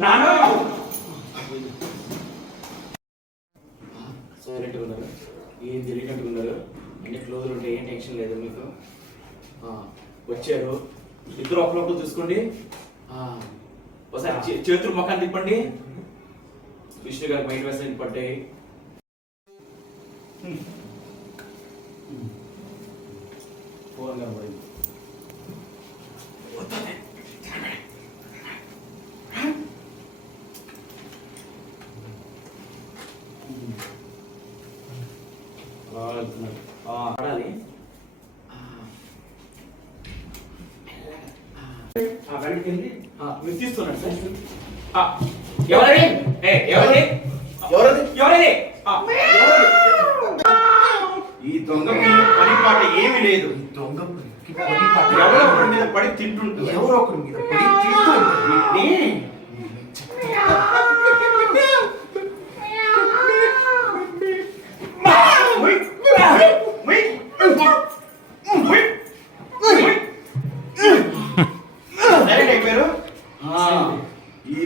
నాన్న సైలెంట్గా ఉన్నారు ఏం తెలియనట్టుగా ఉన్నారు అన్ని క్లోజులు ఉంటే ఏం టెన్షన్ లేదు మీకు? వచ్చారు. ఇద్దరు ఒకరొకరు చూసుకోండి. ఒకసారి చేతులు ముఖాన్ని తిప్పండి. విష్ణు గారికి మైండ్ మెసేజ్ పడ్డాయి ఫోన్ కనబడింది అలా వెళ్తున్నారు. ఆ, ఆడాలి ఆ. ఆ వెనక్కి వెళ్ళి ఆ, మీరు తీస్తున్నాడు సార్ ఆ, ఎవరది ఏ, ఎవరది ఎవరది ఎవరది ఆ, ఎవరది? ఈ దొంగ పని పాట ఏమీ లేదు దొంగ పని పట్ట- ఎవరో ఒకరి మీద పడి తింటుంటుంది ఎవరో ఒకరి మీద పడి తింటుంది.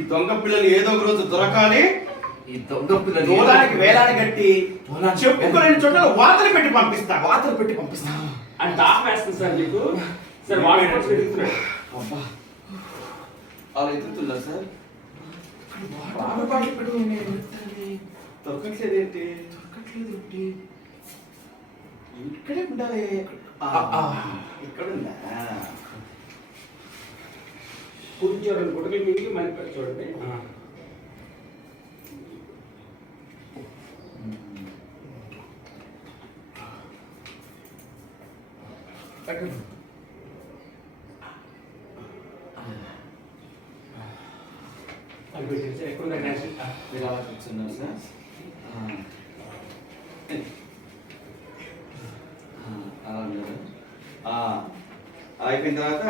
దొంగ పిల్లలు ఏదో ఒక రోజు దొరకాలి. ఈ దొంగ పిల్లలు దూలానికి వేలాడి కట్టి చెప్పుకోలేని చోట్ల వాతలు పెట్టి పంపిస్తా. వాతలు పెట్టి పంపిస్తా. అని దాహం వేస్తుంది సార్ మీకు. సార్ వెతుకుతున్నాడు అబ్బా. అలా ఎదుగుతున్నా సార్. వాటర్ బాటిల్ పెట్టి నేను వెళ్తాను. దొరకట్లేదు ఏంటి దొరకట్లేదు ఏంటి? ఇక్కడే ఉండాలి. ఇక్కడ ఉందా కుడి చూడండి. గుడ్డలు మింగి చూడండి. మీరు అలా కూర్చున్నారు సార్. అలా అయిపోయిన తర్వాత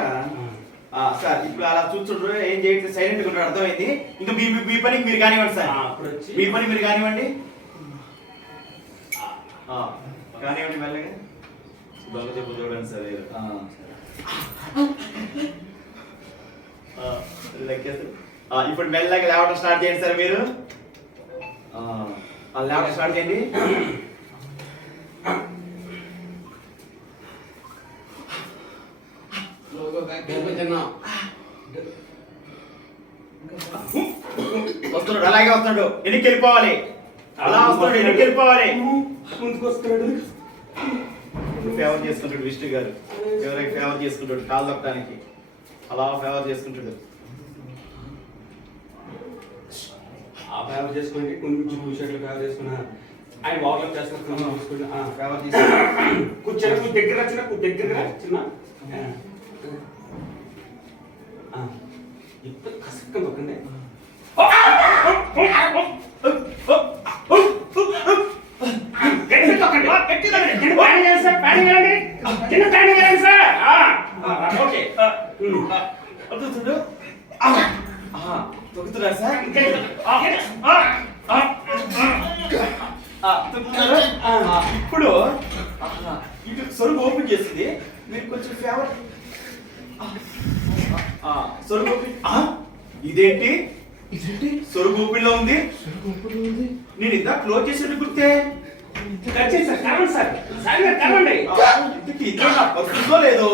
సార్ ఇప్పుడు అలా చూస్తుండ్రు ఏం చేయట్లేదు సైలెంట్గా ఉంటాడు అర్థమైంది? ఇంకా మీ మీ- పనికి మీరు కానివ్వండి సార్. మీ పని మీరు కానివ్వండి. కానివ్వండి మెల్లగా దొంగ చెప్పు చూడండి సార్ ఇప్పుడు మెల్లగా లేవడం స్టార్ట్ చేయండి సార్ మీరు. లేవడం స్టార్ట్ చేయండి. వస్తున్నాడు అలాగే వస్తున్నాడు. ఎన్నికి వెళ్ళిపోవాలి అలా వస్తున్నాడు ఎన్నికి వెళ్ళిపోవాలి ముందుకు వస్తున్నాడు ఫేవర్ చేసుకుంటాడు విష్ణు గారు. ఎవరికి ఫేవర్ చేసుకుంటాడు కాలు తప్పడానికి అలా ఫేవర్ చేసుకుంటాడు. ఆ బ్యాగ్ చేసుకోండి కొంచెం కూర్చోట్లు బ్యాగ్ చేసుకున్నా ఆయన చేస్తున్నా చూసుకోండి ఆ. ఫేవర్ చేసుకుంటాడు కూర్చొని దగ్గర వచ్చిన దగ్గర చిన్న. ఆ, ఓకే. ఆ, ఉమ్. వదులుతుండు తొక్కుతున్నారు సార్. గట్టిగా. ఆ, ఆ, ఆ, ఆ, తొక్కుతున్నారు. ఆ, ఇప్పుడు ఇటు సొరుగు ఓపెన్ చేసింది మీరు కొంచెం ఫేవర్ సొరుగు ఓపెన్ ఆ, ఇదేంటి? ఇదేంటి? సొరుగు ఓపెన్లో ఉంది. సరుకు ఒకటి ఉంది. నేను ఇంత క్లోజ్ చేసినట్టు గుర్తే. దయచేసి సార్ కలవండి సార్. సార్ గారు కలవండి. ఇంతకీ ఇదే నా పర్సు ఉందో లేదో?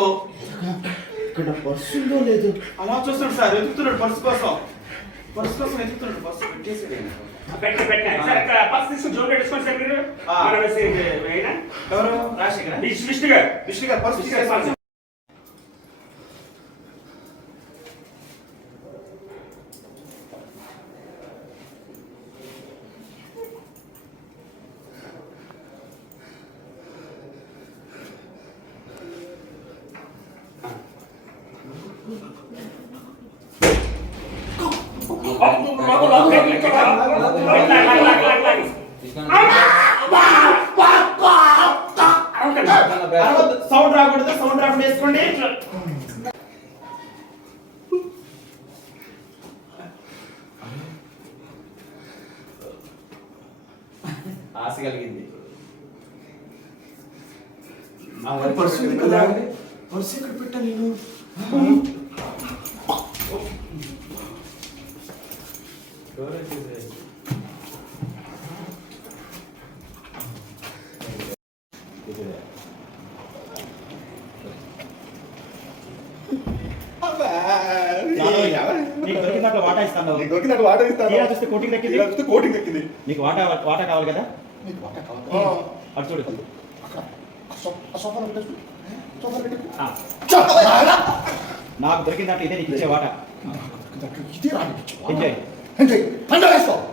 ఇక్కడ పర్సు ఉందో లేదో? అలా చూస్తున్నాడు సార్ వెతుకుతున్నాడు పర్సు కోసం. పర్సు కోసం వెతుకుతున్నాడు పర్సు పెట్టేసాడు ఆయన. పెట్టండి పెట్టండి. సార్ ఇక్కడ పర్స్ తీసుకుని జోబులో పెట్టుకోండి సార్ మీరు. ఎవరు? రాజశేఖర్? విష్ణు గారు. విష్ణు గారు పర్సు గారు తీసేసుకోండి పర్స్. సౌండ్ రాకూడదు సౌండ్ రాకుండా వేసుకోండి. ఆశ కలిగింది. పర్సు కదా పర్సు ఎక్కడ పెట్టా నేను. నీకు వాటా ఇస్తాను నీకు కోటింగ్ దక్కింది చూస్తే కోటింగ్ దక్కింది వాటా వాటా కావాలి కదా నీకు వాటర్ కావాలా? అటు చూడు. నాకు దొరికిన దాంట్లో ఇదే నీకు ఇచ్చే వాటా ఇదే 현재 반장했어.